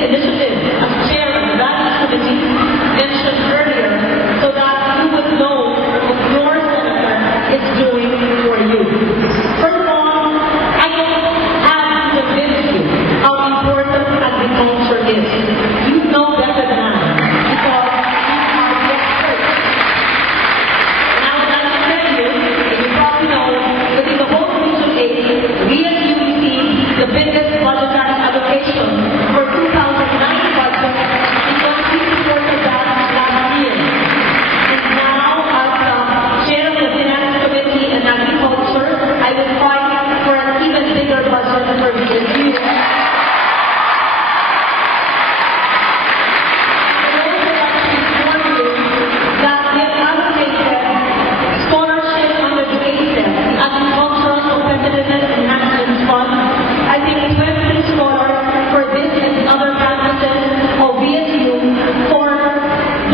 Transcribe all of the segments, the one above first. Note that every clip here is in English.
initiative as chair of the Values Committee mentioned earlier so that you would know what your senator is doing for you. First of all, I have to convince you how important agriculture is. You know better than I, because you are the experts. And I would like to tell you, and you probably know, that in the whole Region 8, we as you received the biggest budgetary allocation for 2009 budget because we supported that last year. And now, as chair of the Finance Committee and Agriculture, I will fight for an even bigger budget for VSU. I think 20 scholars for this and other campuses of VSU for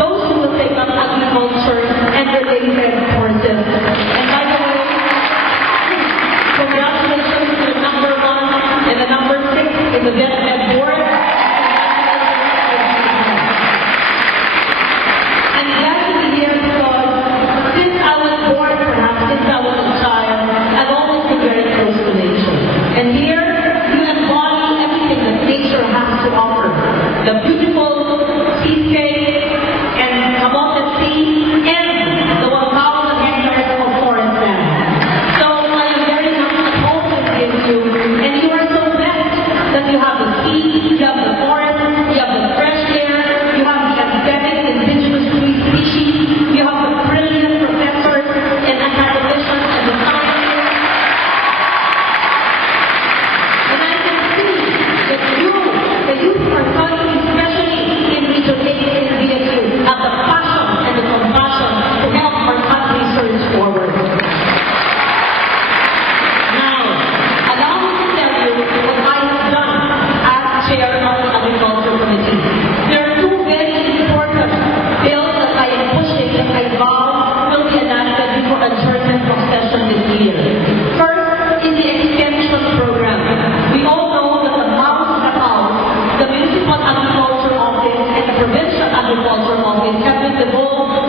those who will take up agriculture and related courses. And by the way, congratulations to the number 1 and the number 6 in the VetMed board. I'm glad to be here because since I was born, perhaps since I was a child, I've always been very close to nature. And here, you embody everything that nature has to offer. The beautiful seascape and Camotes Sea and the 1,000 hectares of forest land. So I am very much at home with you, and you are so blessed that you have the sea, you have the forest, you have the fresh air, you have the endemic indigenous tree species, you have the brilliant professors and academicians and the scientists. And I can see that you, the youth are coming, especially in Region 8 in VSU, have the passion and the compassion to help our country surge forward. Now, allow me to tell you what I have done as chair of the Agriculture Committee. There are two very important bills that I am pushing that I vow will be enacted before adjournment of session this year. First is the extension program. We all know that the Maros Catao, the Municipal Agriculture Office and the Provincial Agriculture Office have been devolved